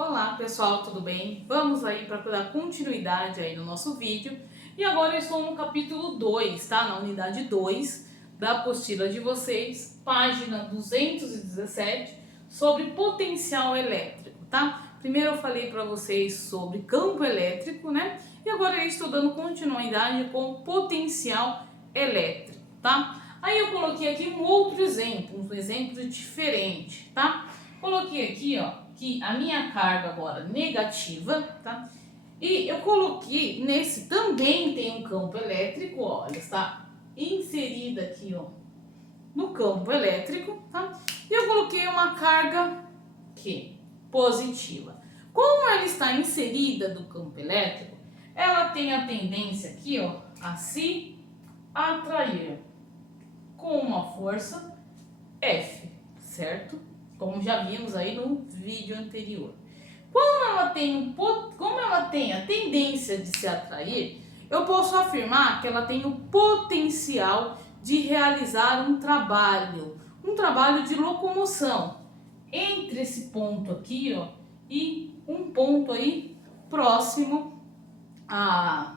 Olá pessoal, tudo bem? Vamos aí para dar continuidade aí no nosso vídeo. E agora eu estou no capítulo 2, tá? Na unidade 2 da apostila de vocês, página 217, sobre potencial elétrico, tá? Primeiro eu falei para vocês sobre campo elétrico, né? E agora eu estou dando continuidade com potencial elétrico, tá? Aí eu coloquei aqui um outro exemplo, um exemplo diferente, tá? Coloquei aqui, ó, que a minha carga agora negativa, tá? E eu coloquei nesse também tem um campo elétrico, ó, ele está inserida aqui, ó, no campo elétrico, tá? E eu coloquei uma carga que positiva. Como ela está inserida do campo elétrico, ela tem a tendência aqui, ó, a se atrair com uma força F, certo? Como já vimos aí no vídeo anterior. Como ela tem a tendência de se atrair, eu posso afirmar que ela tem o potencial de realizar um trabalho de locomoção entre esse ponto aqui, ó, e um ponto aí próximo à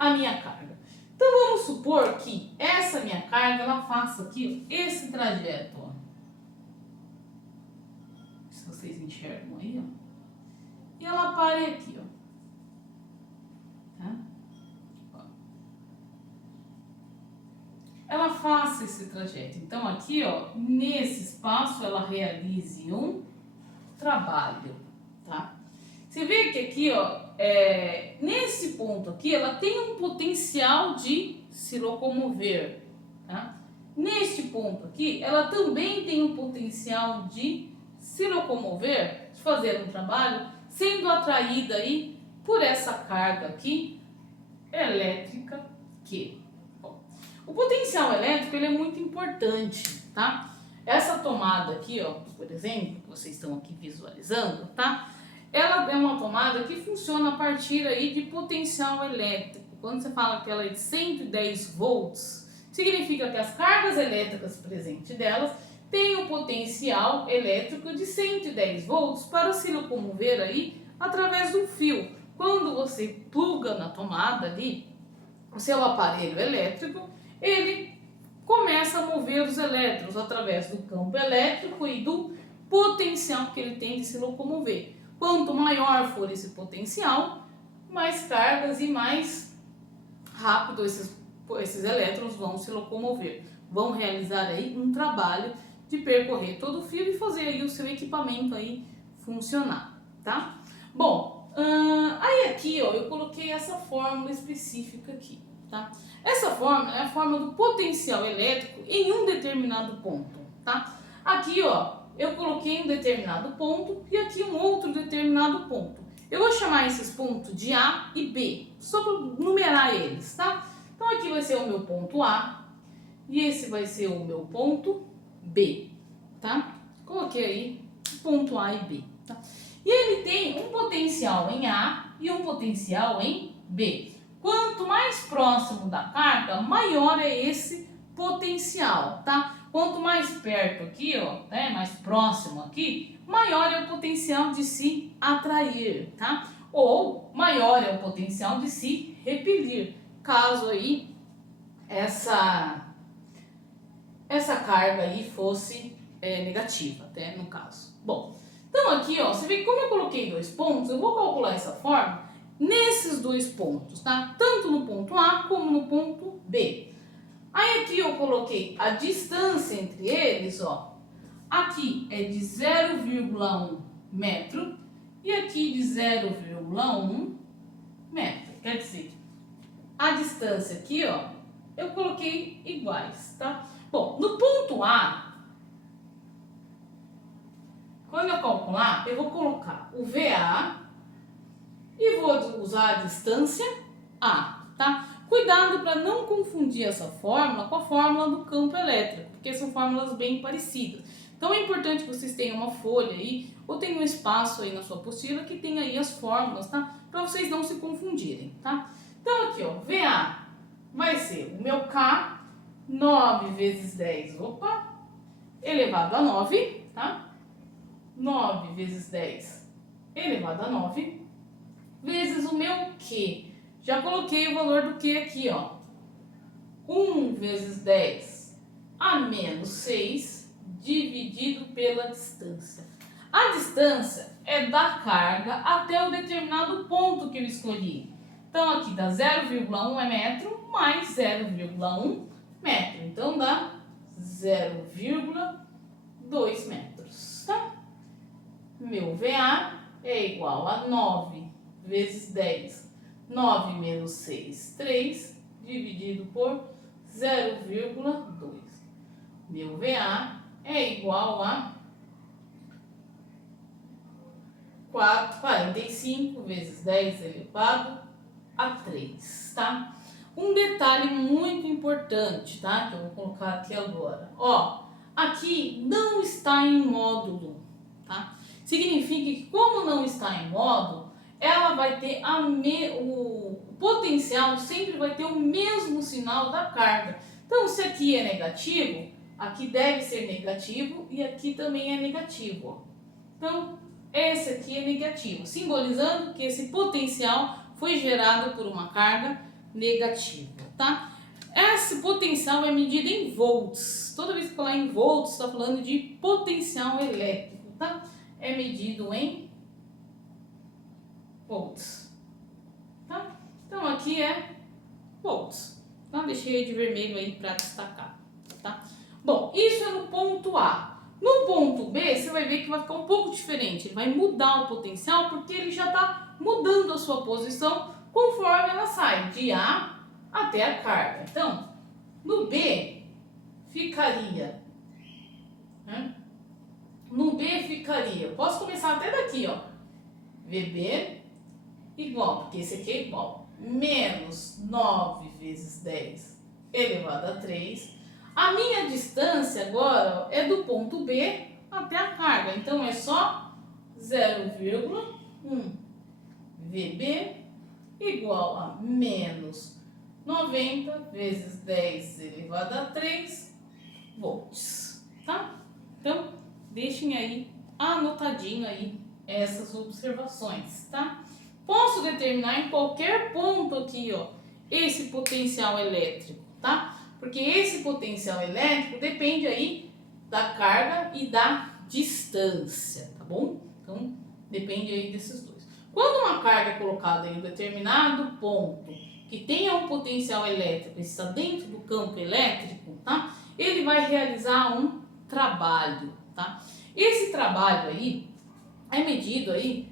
minha carga. Então vamos supor que essa minha carga ela faça aqui esse trajeto, ó. Se vocês enxergam aí, ó. E ela pare aqui, ó. Tá? Ó. Ela faça esse trajeto. Então aqui, ó, nesse espaço ela realize um trabalho, tá? Você vê que aqui, ó, nesse ponto aqui, ela tem um potencial de se locomover, tá? Neste ponto aqui, ela também tem um potencial de se locomover, de fazer um trabalho, sendo atraída aí por essa carga aqui elétrica que, bom, o potencial elétrico ele é muito importante, tá? Essa tomada aqui, ó, por exemplo, que vocês estão aqui visualizando, tá? Ela é uma tomada que funciona a partir aí de potencial elétrico. Quando você fala que ela é de 110 volts, significa que as cargas elétricas presentes delas têm o potencial elétrico de 110 volts para se locomover aí através do fio. Quando você pluga na tomada ali, o seu aparelho elétrico, ele começa a mover os elétrons através do campo elétrico e do potencial que ele tem de se locomover. Quanto maior for esse potencial, mais cargas e mais rápido esses elétrons vão se locomover. Vão realizar aí um trabalho de percorrer todo o fio e fazer aí o seu equipamento aí funcionar, tá? Bom, aí aqui, ó, eu coloquei essa fórmula específica aqui, tá? Essa fórmula é a fórmula do potencial elétrico em um determinado ponto, tá? Aqui, ó, eu coloquei um determinado ponto e aqui um outro determinado ponto. Eu vou chamar esses pontos de A e B, só para numerar eles, tá? Então aqui vai ser o meu ponto A e esse vai ser o meu ponto B, tá? Coloquei aí ponto A e B, tá? E ele tem um potencial em A e um potencial em B. Quanto mais próximo da carga, maior é esse potencial, tá? Quanto mais perto aqui, ó, né, mais próximo aqui, maior é o potencial de se atrair, tá? Ou maior é o potencial de se repelir, caso aí essa carga aí fosse negativa, até no caso. Bom, então aqui, ó, você vê que como eu coloquei dois pontos, eu vou calcular essa forma nesses dois pontos, tá? Tanto no ponto A como no ponto B. Aí aqui eu coloquei a distância entre eles, ó. Aqui é de 0,1 metro e aqui de 0,1 metro. Quer dizer, a distância aqui, ó, eu coloquei iguais, tá? Bom, no ponto A, quando eu calcular, eu vou colocar o VA e vou usar a distância A, tá? Cuidado para não confundir essa fórmula com a fórmula do campo elétrico, porque são fórmulas bem parecidas. Então é importante que vocês tenham uma folha aí, ou tenham um espaço aí na sua apostila que tenha aí as fórmulas, tá? Para vocês não se confundirem, tá? Então aqui, ó, VA vai ser o meu K, 9 vezes 10, elevado a 9, tá? 9 vezes 10 elevado a 9 vezes o meu Q. Já coloquei o valor do Q aqui, ó. 1 vezes 10 a menos 6 dividido pela distância. A distância é da carga até o determinado ponto que eu escolhi. Então, aqui dá 0,1 é metro mais 0,1 metro. Então, dá 0,2 metros, tá? Meu VA é igual a 9 vezes 10. 9 menos 6, 3, dividido por 0,2. Meu VA é igual a 45 vezes 10 elevado a 3, tá? Um detalhe muito importante, tá? Que eu vou colocar aqui agora. Ó, aqui não está em módulo, tá? Significa que como não está em módulo, ela vai ter o potencial sempre vai ter o mesmo sinal da carga. Então, se aqui é negativo, aqui deve ser negativo e aqui também é negativo, ó. Então, esse aqui é negativo, simbolizando que esse potencial foi gerado por uma carga negativa, tá? Esse potencial é medido em volts. Toda vez que falar em volts, está falando de potencial elétrico, tá? É medido em volts, tá? Então, aqui é volts, tá? Deixei de vermelho aí para destacar, tá? Bom, isso é no ponto A. No ponto B, você vai ver que vai ficar um pouco diferente. Ele vai mudar o potencial porque ele já está mudando a sua posição conforme ela sai de A até a carga. Então, no B ficaria, né? No B ficaria, eu posso começar até daqui, ó. VB igual, porque esse aqui é igual, menos 9 vezes 10 elevado a 3. A minha distância agora é do ponto B até a carga, então é só 0,1 VB igual a menos 90 vezes 10 elevado a 3 volts, tá? Então, deixem aí anotadinho aí essas observações, tá? Posso determinar em qualquer ponto aqui, ó, esse potencial elétrico, tá? Porque esse potencial elétrico depende aí da carga e da distância, tá bom? Então, depende aí desses dois. Quando uma carga é colocada em um determinado ponto que tenha um potencial elétrico, está dentro do campo elétrico, tá? Ele vai realizar um trabalho, tá? Esse trabalho aí é medido aí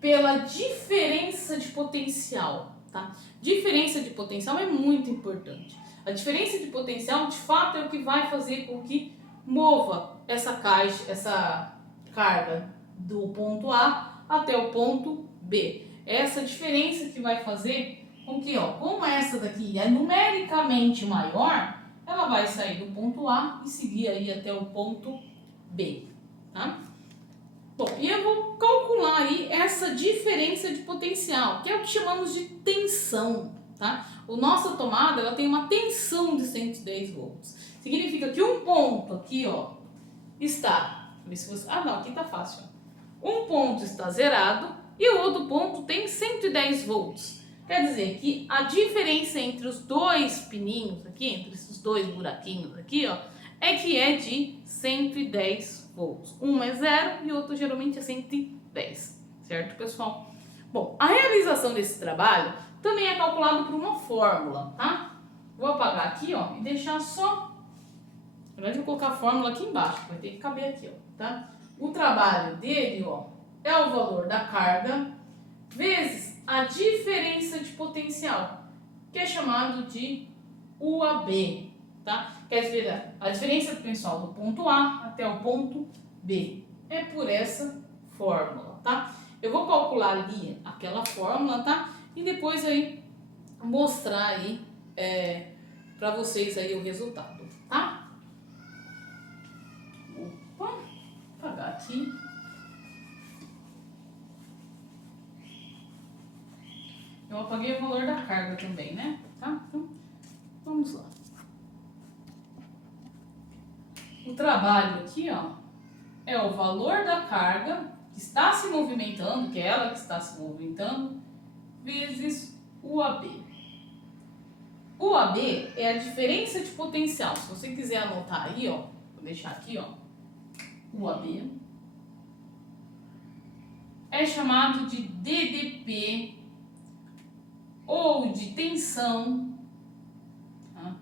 pela diferença de potencial, tá? Diferença de potencial é muito importante. A diferença de potencial, de fato, é o que vai fazer com que mova essa carga do ponto A até o ponto B. Essa diferença que vai fazer com que, ó, como essa daqui é numericamente maior, ela vai sair do ponto A e seguir aí até o ponto B, tá? Bom, e eu vou calcular aí essa diferença de potencial, que é o que chamamos de tensão, tá? A nossa tomada, ela tem uma tensão de 110 volts. Significa que um ponto aqui, ó, está... não, aqui tá fácil. Ó. Um ponto está zerado e o outro ponto tem 110 volts. Quer dizer que a diferença entre os dois pininhos aqui, entre esses dois buraquinhos aqui, ó, é que é de 110 volts. Um é 0 e o outro geralmente é 110, certo, pessoal? Bom, a realização desse trabalho também é calculado por uma fórmula, tá? Vou apagar aqui, ó, e deixar só... Na verdade, vou colocar a fórmula aqui embaixo, vai ter que caber aqui, ó, tá? O trabalho dele, ó, é o valor da carga vezes a diferença de potencial, que é chamado de UAB, tá? Quer dizer, a diferença do potencial do ponto A até o ponto B. É por essa fórmula, tá? Eu vou calcular ali aquela fórmula, tá? E depois aí mostrar aí para vocês aí o resultado, tá? Opa, vou apagar aqui. Eu apaguei o valor da carga também, né? Tá? Então, vamos lá. O trabalho aqui, ó, é o valor da carga que está se movimentando, que é ela que está se movimentando, vezes o AB. O AB é a diferença de potencial. Se você quiser anotar aí, ó, vou deixar aqui, ó, o AB é chamado de DDP ou de tensão. Tá?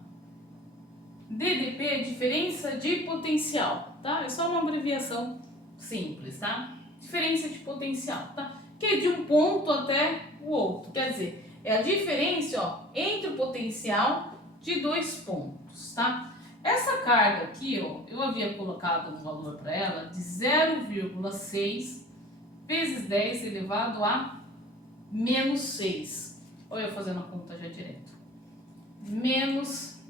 DDP é diferença de potencial, tá? É só uma abreviação simples, tá? Diferença de potencial, tá? Que é de um ponto até o outro. Quer dizer, é a diferença, ó, entre o potencial de dois pontos, tá? Essa carga aqui, ó, eu havia colocado um valor para ela de 0,6 vezes 10 elevado a menos 6. Olha eu fazendo a conta já direto. Menos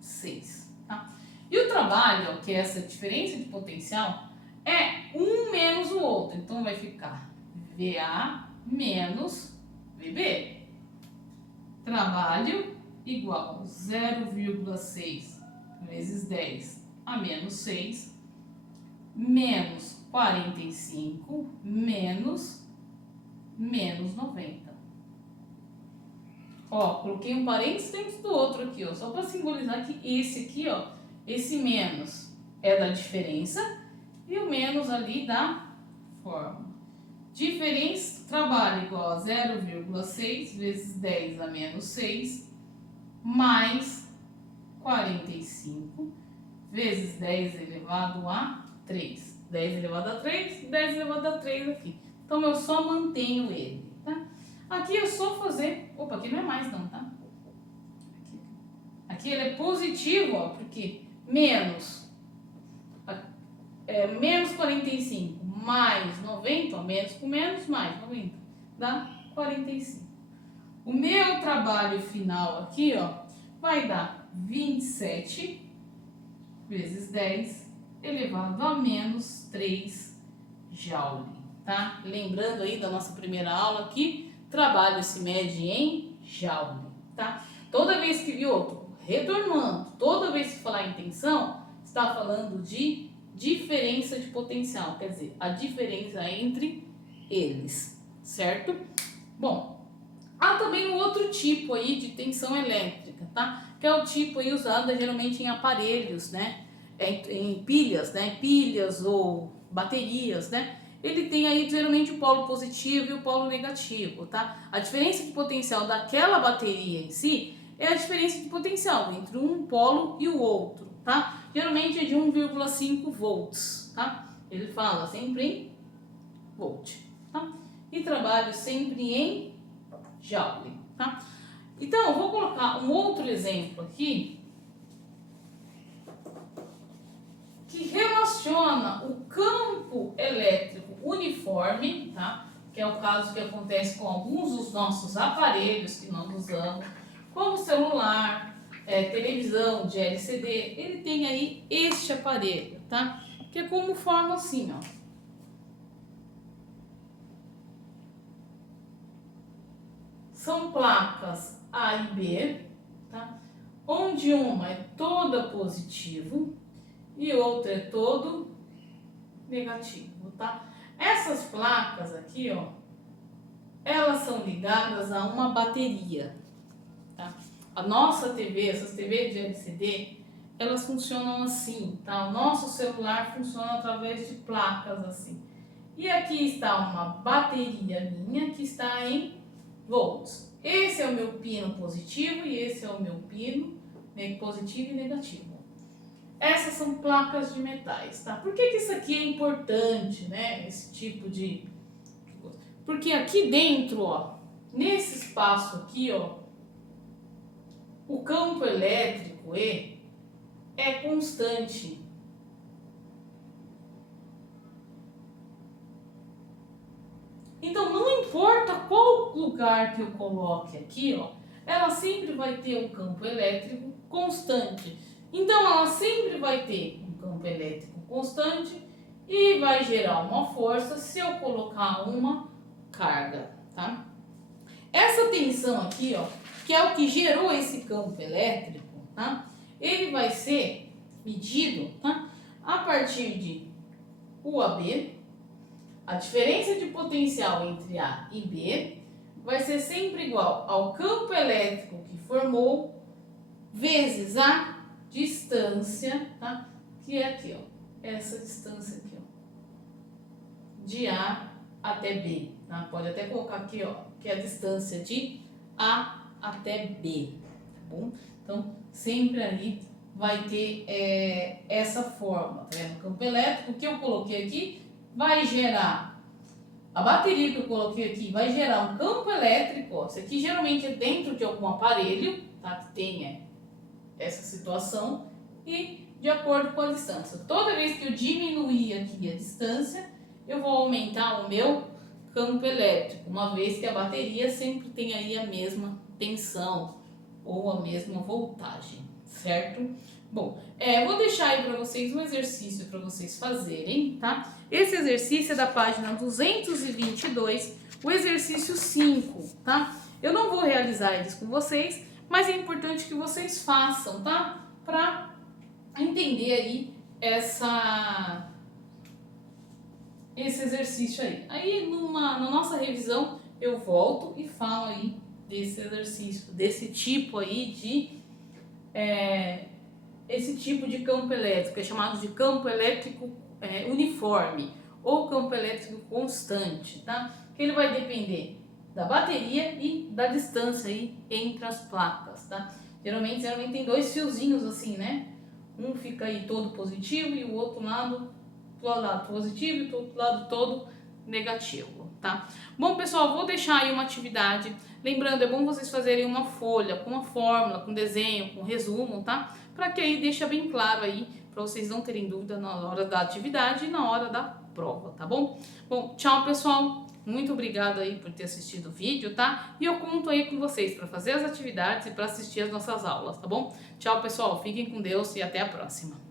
6, tá? E o trabalho, ó, que é essa diferença de potencial, é um menos o outro. Então vai ficar VA menos VB. Trabalho igual 0,6 vezes 10 a menos 6 menos 45 menos 90. Ó, coloquei um parênteses dentro do outro aqui, ó, só para simbolizar que esse aqui, ó, esse menos é da diferença e o menos ali da fórmula. Diferença, trabalho igual a 0,6 vezes 10 a menos 6 mais 45 vezes 10 elevado a 3. 10 elevado a 3, 10 elevado a 3 aqui. Então, eu só mantenho ele, tá? Aqui é só fazer... Opa, aqui não é mais não, tá? Aqui ele é positivo, ó, porque menos 45 mais 90, ó, menos com menos, mais 90, dá 45. O meu trabalho final aqui, ó, vai dar 27 vezes 10 elevado a menos 3 joule, tá? Lembrando aí da nossa primeira aula que trabalho se mede em joule, tá? Toda vez que viu outro retornando, toda vez que falar em tensão, está falando de diferença de potencial, quer dizer, a diferença entre eles, certo? Bom, há também um outro tipo aí de tensão elétrica, tá? Que é o tipo aí usado geralmente em aparelhos, né? Em pilhas, né? Pilhas ou baterias, né? Ele tem aí geralmente o polo positivo e o polo negativo, tá? A diferença de potencial daquela bateria em si é a diferença de potencial entre um polo e o outro, tá? Geralmente é de 1,5 volts, tá? Ele fala sempre em volt, tá? E trabalho sempre em joule, tá? Então, eu vou colocar um outro exemplo aqui que relaciona o campo elétrico uniforme, tá? Que é o caso que acontece com alguns dos nossos aparelhos que nós usamos, como celular, televisão de LCD. Ele tem aí este aparelho, tá? Que é como forma assim, ó. São placas A e B, tá? Onde uma é toda positivo e outra é todo negativo, tá? Essas placas aqui, ó, elas são ligadas a uma bateria, tá? A nossa TV, essas TV de LCD, elas funcionam assim, tá? O nosso celular funciona através de placas assim. E aqui está uma bateria minha que está em volts. Esse é o meu pino positivo e esse é o meu pino positivo e negativo. Essas são placas de metais, tá? Por que isso aqui é importante, né? Esse tipo de coisa. Porque aqui dentro, ó, nesse espaço aqui, ó, o campo elétrico E é constante. Então, não importa qual lugar que eu coloque aqui, ó, ela sempre vai ter um campo elétrico constante. Então, ela sempre vai ter um campo elétrico constante e vai gerar uma força se eu colocar uma carga, tá? Essa tensão aqui, ó, que é o que gerou esse campo elétrico, tá? Ele vai ser medido, tá? A partir de UAB A diferença de potencial entre A e B vai ser sempre igual ao campo elétrico que formou vezes a distância, tá? Que é aqui, ó, essa distância aqui, ó, de A até B, tá? Pode até colocar aqui, ó, que é a distância de A até B, tá bom? Então, sempre ali vai ter essa forma, tá vendo? O campo elétrico que eu coloquei aqui vai gerar, a bateria que eu coloquei aqui vai gerar um campo elétrico, ó, isso aqui geralmente é dentro de algum aparelho, tá? Que tenha essa situação e de acordo com a distância. Toda vez que eu diminuir aqui a distância, eu vou aumentar o meu campo elétrico, uma vez que a bateria sempre tem aí a mesma tensão ou a mesma voltagem, certo? Bom, vou deixar aí para vocês um exercício para vocês fazerem, tá? Esse exercício é da página 222, o exercício 5, tá? Eu não vou realizar eles com vocês, mas é importante que vocês façam, tá? Para entender aí esse exercício aí. Aí na nossa revisão eu volto e falo aí desse exercício, desse tipo aí de esse tipo de campo elétrico, é chamado de campo elétrico uniforme ou campo elétrico constante, tá? Que ele vai depender da bateria e da distância aí entre as placas, tá? Geralmente tem dois fiozinhos assim, né? Um fica aí todo positivo e o outro lado positivo e o outro lado todo negativo, tá? Bom, pessoal, vou deixar aí uma atividade. Lembrando, é bom vocês fazerem uma folha com uma fórmula, com desenho, com resumo, tá? Para que aí deixa bem claro aí, para vocês não terem dúvida na hora da atividade e na hora da prova, tá bom? Bom, tchau, pessoal. Muito obrigada aí por ter assistido o vídeo, tá? E eu conto aí com vocês para fazer as atividades e para assistir as nossas aulas, tá bom? Tchau, pessoal. Fiquem com Deus e até a próxima.